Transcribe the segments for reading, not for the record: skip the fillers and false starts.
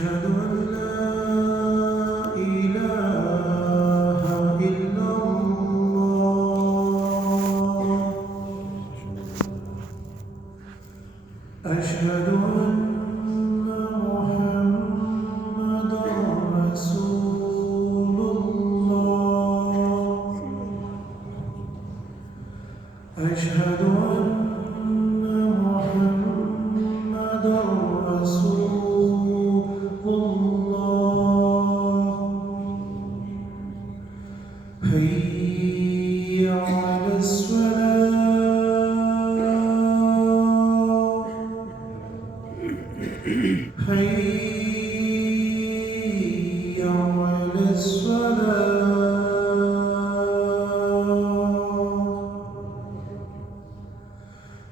أشهد أن لا إله إلا الله أشهد أن محمدا رسول الله أشهد أن محمدا رسول الله حي على الصلاة حي على الصلاة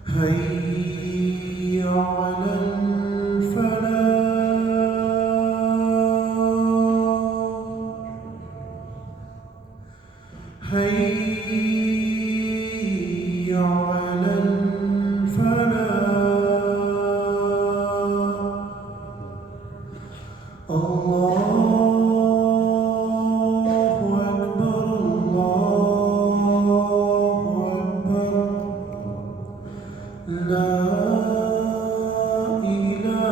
حي على الفلاح حي على الفلاح الله أكبر الله أكبر لا إله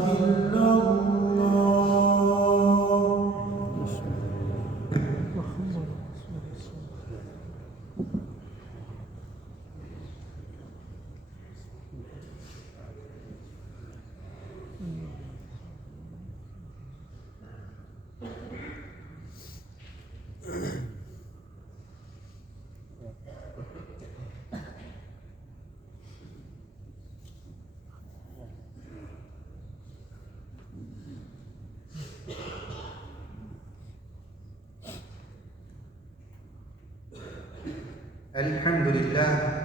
إلا الله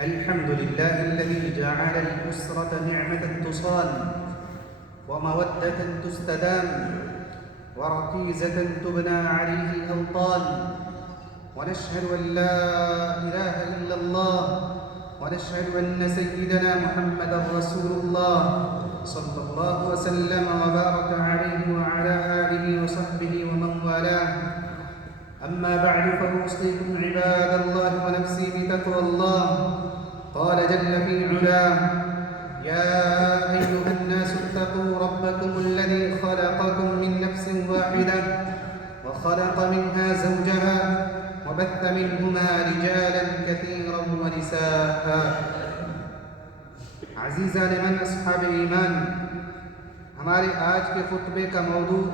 الحمد لله الذي جعل الأسرة نعمة تصال ومودة تستدام وركيزة تبنى عليه الأوطان ونشهد أن لا إله إلا الله ونشهد أن سيدنا محمدا رسول الله صلى الله وسلم وبارك عليه وعلى آله وصحبه ومن والاه أما بعد فأوصيكم عباد الله ونفسي بتقوى الله قال جل في علاه يا أيها الناس اتقوا ربكم الذي خلقكم من نفس واحدة وخلق منها زوجها وبث منهما رجالا كثيرا ونساء عزیزان من اصحاب ایمان ہمارے آج کے خطبے کا موضوع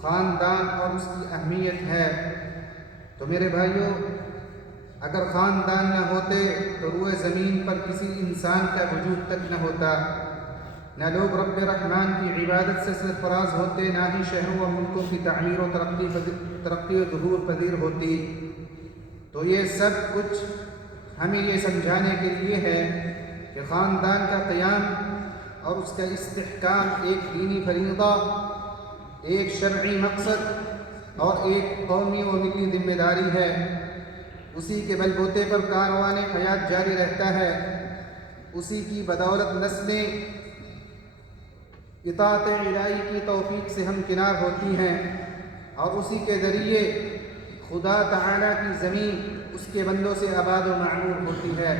خاندان اور اس کی اہمیت ہے تو میرے بھائیوں اگر خاندان نہ ہوتے تو روئے زمین پر کسی انسان کا وجود تک نہ ہوتا نہ لوگ رب رحمان کی عبادت سے سرفراز ہوتے نہ ہی شہروں و ملکوں کی تعمیر و ترقی و ظہور پذیر ہوتی تو یہ سب کچھ ہمیں یہ سمجھانے کے لیے ہے کہ خاندان کا قیام اور اس کا استحکام ایک دینی فریضہ ایک شرعی مقصد اور ایک قومی و ملی ذمہ داری ہے اسی کے بل بوتے پر کاروان حیات جاری رہتا ہے اسی کی بدولت نسلیں اطاعت الہی کی توفیق سے ہمکنار ہوتی ہیں اور اسی کے ذریعے خدا تعالیٰ کی زمین اس کے بندوں سے آباد و معمور ہوتی ہے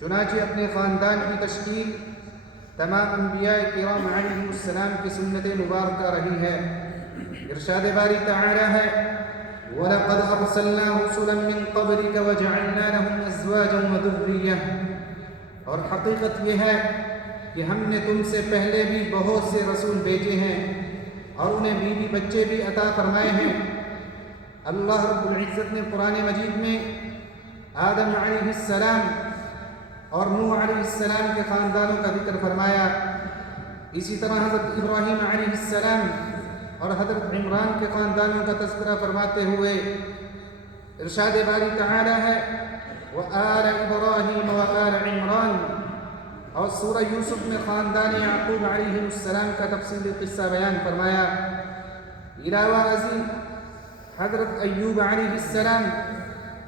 چنانچہ اپنے خاندان کی تشکیل تمام انبیاء کرام علیہم السلام کی سنت مبارکہ رہی ہے ارشاد باری تعالیٰ ہے وَلَقَدْ أَرْسَلْنَا رُسُلًا مِّن قَبْلِكَ وَجَعَلْنَا لَهُمْ أَزْوَاجًا وَذُرِّيَّةً اور حقیقت یہ ہے کہ ہم نے تم سے پہلے بھی بہت سے رسول بھیجے ہیں اور انہیں بیوی بچے بھی عطا فرمائے ہیں اللہ رب العزت نے قرآن مجید میں آدم علیہ السلام اور نوح علیہ السلام کے خاندانوں کا ذکر فرمایا اسی طرح حضرت ابراہیم علیہ السلام اور حضرت عمران کے خاندانوں کا تذکرہ فرماتے ہوئے ارشاد باری تعالی ہے وآل ابراہیم وآل عمران اور سورہ یوسف میں خاندان یعقوب علیہ السلام کا تفصیلی قصہ بیان فرمایا علاوہ ازیں حضرت ایوب علیہ السلام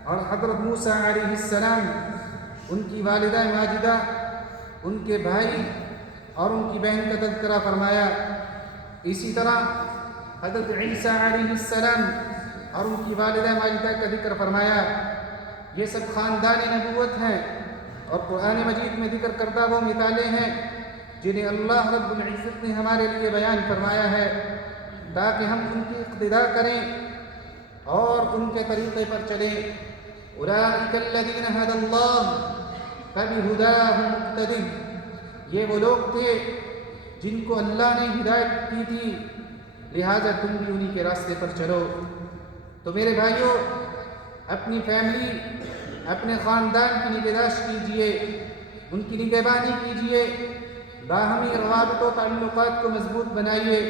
اور حضرت موسیٰ علیہ السلام ان کی والدہ ماجدہ ان کے بھائی اور ان کی بہن کا تذکرہ فرمایا. اسی طرح حضرت عیسیٰ علیہ السلام اور ان کی والدہ ماجدہ کا ذکر فرمایا. یہ سب خاندان نبوت ہیں اور قرآن مجید میں ذکر کردہ وہ مثالیں ہیں جنہیں اللہ رب العزت نے ہمارے لیے بیان فرمایا ہے تاکہ ہم ان کی اقتداء کریں اور ان کے طریقے پر چلیں. اولئک الذین ھدی اللہ فبہداہ مقتدی. یہ وہ لوگ تھے جن کو اللہ نے ہدایت کی تھی، لہٰذا تم بھی انہی کے راستے پر چلو. تو میرے بھائیوں، اپنی فیملی، اپنے خاندان کی نگہداشت کیجیے، ان کی نگہبانی کیجیے، باہمی روابط و تعلقات کو مضبوط بنائیے،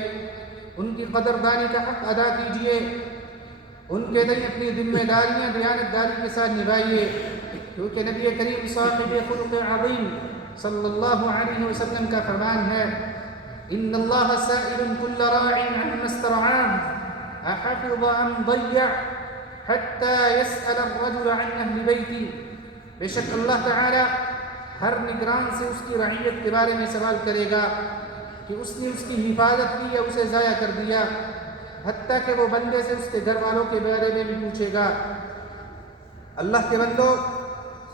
ان کی قدردانی کا حق ادا کیجیے، ان کے لیے اپنی ذمہ داریاں دیانتداری کے ساتھ نبھائیے، کیونکہ نبی کریم صاحب خلق عظیم صلی اللہ علیہ وسلم کا فرمان ہے: ان اللہ سائل کل راع عما استرعاه احفظ ام ضیع حتى يسأل الرجل عن اہل بیتی. بے شک اللہ تعالی ہر نگران سے اس کی رعیت کے بارے میں سوال کرے گا کہ اس نے اس کی حفاظت کی یا اسے ضائع کر دیا، حتیٰ کہ وہ بندے سے اس کے گھر والوں کے بارے میں بھی پوچھے گا. اللہ کے بندو،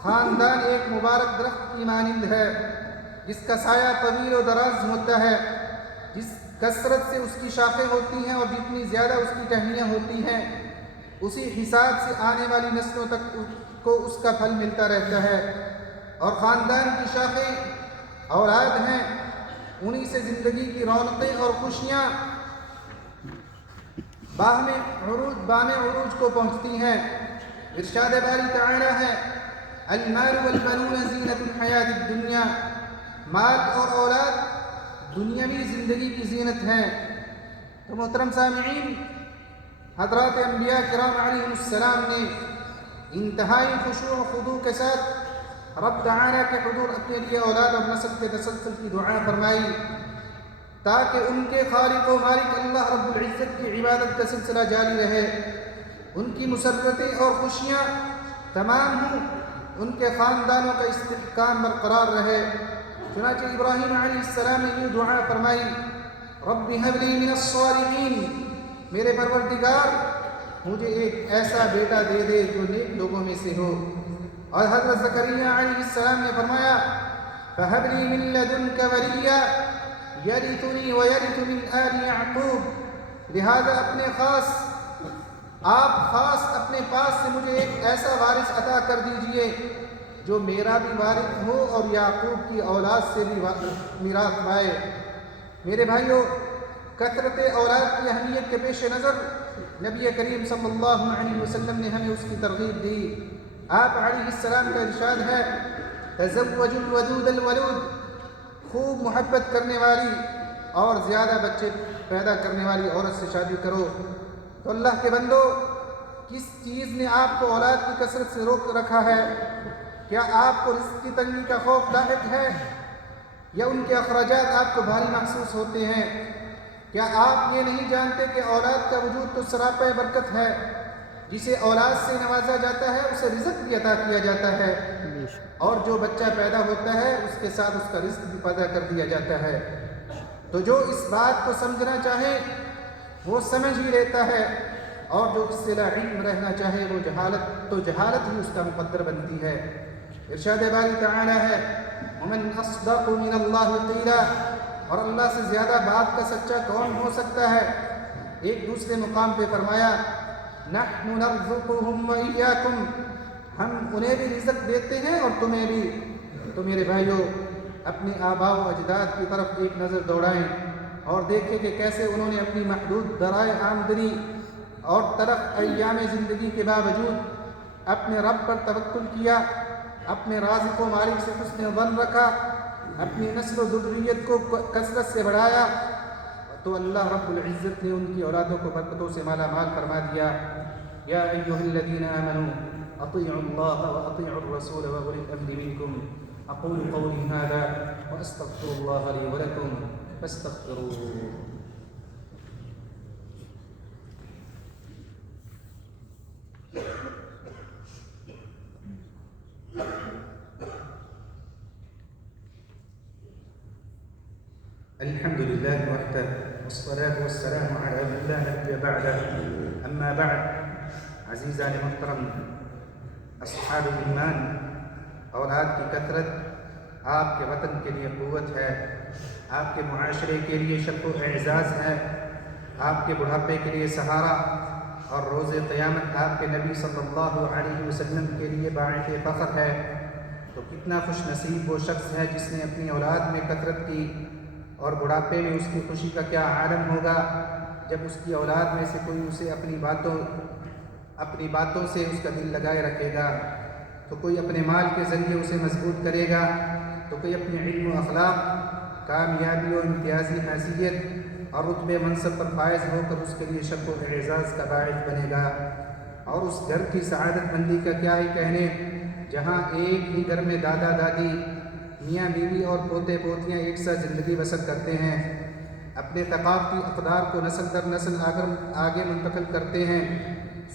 خاندان ایک مبارک درخت کی مانند ہے جس کا سایہ طویل و دراز ہوتا ہے، جس کثرت سے اس کی شاخیں ہوتی ہیں اور جتنی زیادہ اس کی ٹہنیاں ہوتی ہیں، اسی حساب سے آنے والی نسلوں تک کو اس کا پھل ملتا رہتا ہے. اور خاندان کی شاخیں اولاد ہیں، انہی سے زندگی کی رونقیں اور خوشیاں بام عروج کو پہنچتی ہیں. ارشاد باری تعالی ہے: المال والبنون زینۃ الحیات الدنیا. مال اور اولاد دنیاوی زندگی کی زینت ہیں. تو محترم سامعین، حضرات انبیاء کرام علیہ السلام نے انتہائی خشوع و خضوع کے ساتھ رب تعالیٰ کے حضور اپنے لیے اولاد اور نسل کے تسلسل کی دعا فرمائی تاکہ ان کے خالق و مالک اللہ رب العزت کی عبادت کا سلسلہ جاری رہے، ان کی مسرتیں اور خوشیاں تمام ہوں، ان کے خاندانوں کا استحکام برقرار رہے. چنانچہ ابراہیم علیہ السلام نے یہ دعا فرمائی: رب هب لی من الصالحین. میرے پروردگار، مجھے ایک ایسا بیٹا دے دے جو نیک لوگوں میں سے ہو. اور حضرت زکریا علیہ السلام نے فرمایا: فَهَبْ لِي مِن لَّدُنْكَ وَلِيًّا يَرِثُنِي وَيَرِثُ مِنْ آلِ يَعْقُوبَ. لہذا آپ خاص اپنے پاس سے مجھے ایک ایسا وارث عطا کر دیجئے جو میرا بھی وارث ہو اور یعقوب کی اولاد سے بھی میراث پائے. میرے بھائیوں، کثرت اولاد کی اہمیت کے پیش نظر نبی کریم صلی اللہ علیہ وسلم نے ہمیں اس کی ترغیب دی. آپ علیہ السلام کا ارشاد ہے: تزوج الودود الولود. خوب محبت کرنے والی اور زیادہ بچے پیدا کرنے والی عورت سے شادی کرو. تو اللہ کے بندو، کس چیز نے آپ کو اولاد کی کثرت سے روک رکھا ہے؟ کیا آپ کو رزق کی تنگی کا خوف لاحق ہے یا ان کے اخراجات آپ کو بھاری محسوس ہوتے ہیں؟ کیا آپ یہ نہیں جانتے کہ اولاد کا وجود تو سراپا برکت ہے؟ جسے اولاد سے نوازا جاتا ہے اسے رزق بھی عطا کیا جاتا ہے، اور جو بچہ پیدا ہوتا ہے اس کے ساتھ اس کا رزق بھی پیدا کر دیا جاتا ہے. تو جو اس بات کو سمجھنا چاہے وہ سمجھ ہی لیتا ہے، اور جو اس سے لا علم رہنا چاہے وہ جہالت ہی اس کا مقدر بنتی ہے. ارشاد باری تعالی ہے: ومن اصدق من اللہ قیلا. اور اللہ سے زیادہ بات کا سچا کون ہو سکتا ہے؟ ایک دوسرے مقام پہ فرمایا: نحن نرزقهم وإياكم. ہم انہیں بھی رزق دیتے ہیں اور تمہیں بھی. تو میرے بھائیوں، اپنے آباء و اجداد کی طرف ایک نظر دوڑائیں اور دیکھیں کہ کیسے انہوں نے اپنی محدود ذرائع آمدنی اور تلخ ایام زندگی کے باوجود اپنے رب پر توکل کیا، اپنے رازق و مالک سے حسن ظن رکھا، اپنی نسل و ذریت کو کثرت سے بڑھایا. تو اللہ رب العزت نے ان کی اولادوں کو برکتوں سے مالا مال فرما دیا. یا ایھا الذین آمنوا اطیعوا اللہ واطیعوا الرسول واولی الامر منکم. اقول قولی ھذا واستغفر اللہ لی ولکم فاستغفروہ. الحمد لله وحده والصلاة والسلام على من لا نبي بعده أما بعد عزیزان محترم اصحاب ایمان، اولاد کی کثرت آپ کے وطن کے لیے قوت ہے، آپ کے معاشرے کے لیے شرف و اعزاز ہے، آپ کے بڑھاپے کے لیے سہارا، اور روز قیامت آپ کے نبی صلی اللہ علیہ وسلم کے لیے باعث فخر ہے۔ تو کتنا خوش نصیب وہ شخص ہے جس نے اپنی اولاد میں کثرت کی، اور بڑھاپے میں اس کی خوشی کا کیا عالم ہوگا جب اس کی اولاد میں سے کوئی اسے اپنی باتوں سے اس کا دل لگائے رکھے گا، تو کوئی اپنے مال کے ذریعے اسے مضبوط کرے گا، تو کوئی اپنے علم و اخلاق، کامیابی و امتیازی حیثیت اور رتبے منصب پر فائز ہو کر اس کے لیے شرف و اعزاز کا باعث بنے گا۔ اور اس گھر کی سعادت مندی کا کیا ہی کہنے جہاں ایک ہی گھر میں دادا دادی، میاں بیوی اور پوتے پوتیاں ایک ساتھ زندگی بسر کرتے ہیں، اپنے ثقافتی اقدار کو نسل در نسل آگے منتقل کرتے ہیں،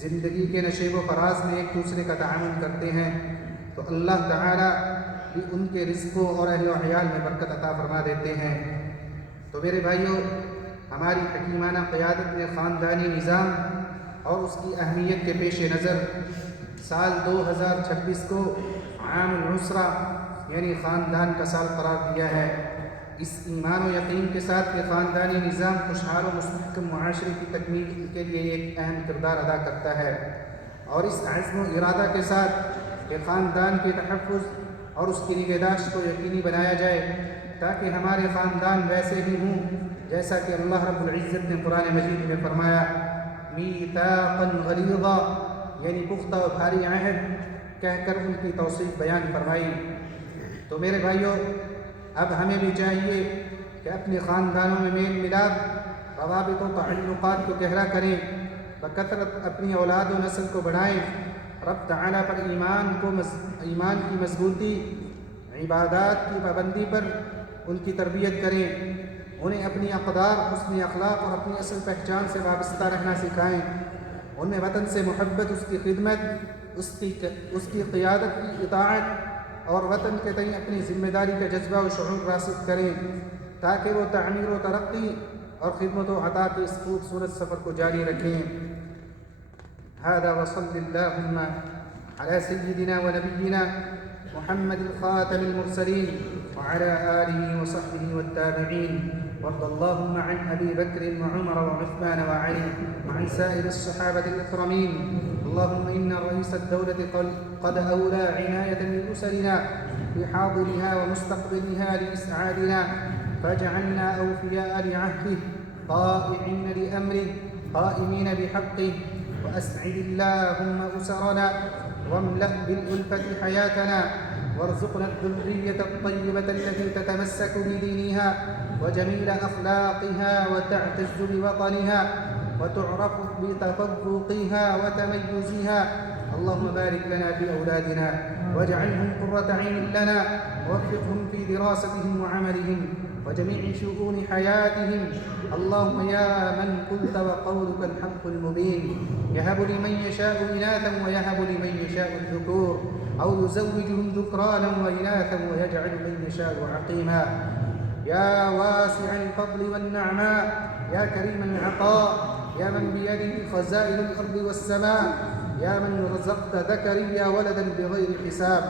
زندگی کے نشیب و فراز میں ایک دوسرے کا تعاون کرتے ہیں، تو اللہ تعالیٰ بھی ان کے رزقوں اور اہل و عیال میں برکت عطا فرما دیتے ہیں۔ تو میرے بھائیوں، ہماری حکیمانہ قیادت نے خاندانی نظام اور اس کی اہمیت کے پیش نظر سال 2026 کو عام الاسرہ یعنی خاندان کا سال قرار دیا ہے، اس ایمان و یقین کے ساتھ کہ خاندانی نظام خوشحال و مستحکم معاشرے کی تکمیل کے لیے ایک اہم کردار ادا کرتا ہے، اور اس عزم و ارادہ کے ساتھ کہ خاندان کے تحفظ اور اس کی نگہداشت کو یقینی بنایا جائے تاکہ ہمارے خاندان ویسے ہی ہوں جیسا کہ اللہ رب العزت نے قرآن مجید میں فرمایا، میثاقا غلیظا، یعنی پختہ و بھاری عہد کہہ کر ان کی توصیف بیان فرمائی۔ تو میرے بھائیوں، اب ہمیں بھی چاہیے کہ اپنے خاندانوں میں میل ملاپ، روابط و تعلقات کو گہرا کریں، بکثرت اپنی اولاد و نسل کو بڑھائیں، رب تعالیٰ پر ایمان کی مضبوطی، عبادات کی پابندی پر ان کی تربیت کریں، انہیں اپنی اقدار، حسن اخلاق اور اپنی اصل پہچان سے وابستہ رہنا سکھائیں، ان میں وطن سے محبت، اس کی خدمت، اس کی قیادت کی اطاعت اور وطن کے تئیں اپنی ذمہ داری کا جذبہ و شعور راسخ کریں تاکہ وہ تعمیر و ترقی اور خدمت و عطا کے اس خوبصورت سفر کو جاری رکھیں۔ هذا وصل اللهم على سيدنا ونبينا محمد الخاتم المرسلين وعلى آله وصحبه والتابعين، وارض اللهم عن أبي بكر وعمر وعثمان وعلي وعن سائر الصحابة الأكرمين. اللهم إن رئيس الدولة قد أولى عناية بأسرنا في حاضرها ومستقبلها لإسعادنا، فاجعلنا أوفياء لعهده طائعين لأمره قائمين بحقه، وأسعد اللهم أسرنا واملأ بالألفة حياتنا، وارزقنا الذرية الطيبة التي تتمسك بدينها وجميل أخلاقها وتعتز بوطنها وتعرف بتفوقها وتميزها. اللهم بارك لنا في أولادنا واجعلهم قرة عين لنا، ووفقهم في دراستهم وعملهم وجميع شؤون حياتهم. اللهم يا من قلت وقولك الحق المبين، يهب لمن يشاء إناثا ويهب لمن يشاء الذكور، أو يزوجهم ذكرانا وإناثا ويجعل من يشاء عقيما. يا واسع الفضل والنعماء، يا كريم العطاء، يا من بيده خزائن الأرض والسماء، يا من رزقت زكريا ولدا بغير حساب،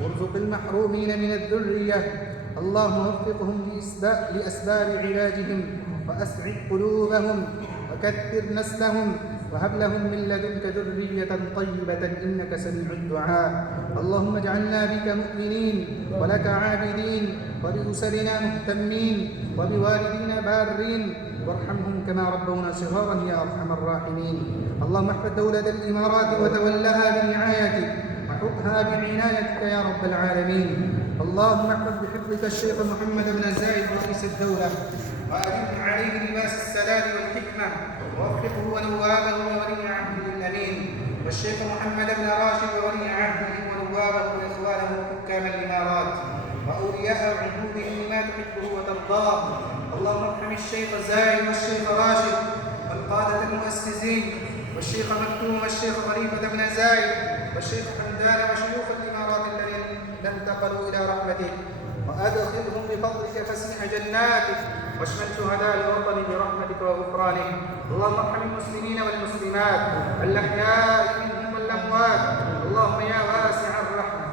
وارزق المحرومين من الذرية. اللهم وفقهم لأسباب علاجهم، وأسعد قلوبهم، وكثر نسلهم، وهب لهم من لدنك ذرية طيبة إنك سميع الدعاء. اللهم اجعلنا بك مؤمنين ولك عابدين، وبأسرنا مهتمين، وبوالدينا بارين، وارحمهم كما ربونا صغارا يا أرحم الراحمين. اللهم احفظ دولة الإمارات وتولها برعايتك، وحفظها بعنايتك يا رب العالمين. اللهم احفظ بحفظك الشيخ محمد بن زايد رئيس الدولة، وأدم عليه لباس السلام والحكمة، ووفقه ونوابه وولي عهده الأمين، والشيخ محمد بن راشد وولي عهده ونوابه وإخوانه حكام الإمارات وأولياء عهودهم لما تحبه وترضاه. اللهم ارحم الشيخ زايد والشيخ راشد والقادة المؤسسين، والشيخ مكتوم والشيخ خليفة بن زايد والشيخ حمدان وشيوخ الإمارات الذين انتقلوا إلى رحمتك، وأدخلهم بفضلك فسيح جناتك، واشمل شهداء الوطن برحمتك وغفرانك. اللهم ارحم المسلمين والمسلمات الأحياء منهم والأموات. اللهم يا واسع الرحمة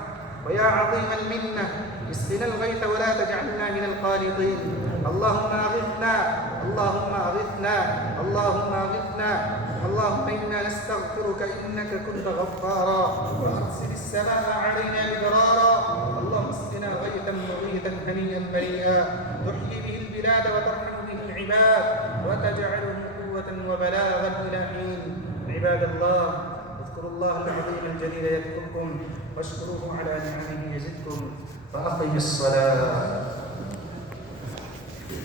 ويا عظيم المنة اسقنا الغيث ولا تجعلنا من القانطين. اللهم أغثنا، اللهم أغثنا، اللهم أغثنا. اللهم إنا نستغفرك إنك كنت غفارا فأرسل السماء علينا مدرارا. اللهم اسقنا غيثا مغيثا هنيئا مريئا تحيي به البلاد وترحم به العباد وتجعله قوة وبلاغا إلى حين. عباد الله اذكروا الله العظيم الجليل يذكركم واشكروه على نعمه يزدكم. فأقم الصلاة.